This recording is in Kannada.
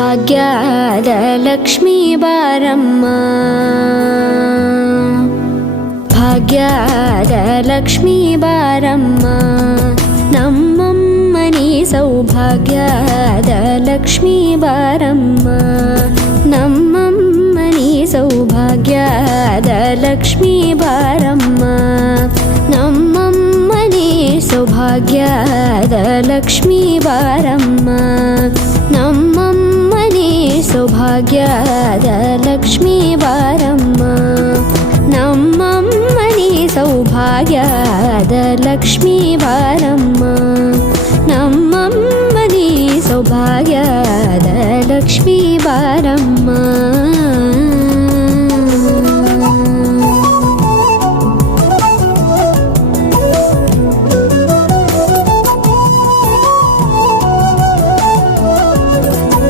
ಸೌಭಾಗ್ಯದ ಲಕ್ಷ್ಮೀ ಬಾರಮ್ಮ ಭಾಗ್ಯದ ಲಕ್ಷ್ಮೀ ಬಾರಮ್ಮ ನಮ್ಮಮ್ಮನಿ ಸೌಭಾಗ್ಯದ ಲಕ್ಷ್ಮೀ ಬಾರಮ್ಮ ನಮ್ಮಮ್ಮನಿ ಸೌಭಾಗ್ಯದ ಲಕ್ಷ್ಮೀ ಬಾರಮ್ಮ ನಮ್ಮಮ್ಮನಿ ಸೌಭಾಗ್ಯದ ಲಕ್ಷ್ಮೀ ಬಾರಮ್ಮ ನಮ್ಮಮ್ಮನಿ ಸೌಭಾಗ್ಯದ ಲಕ್ಷ್ಮೀ ಬಾರಮ್ಮ ನಮ್ಮಮ್ಮನಿ ಸೌಭಾಗ್ಯದ ಲಕ್ಷ್ಮೀ ಬಾರಮ್ಮ ನಮ್ಮಮ್ಮನಿ ಸೌಭಾಗ್ಯ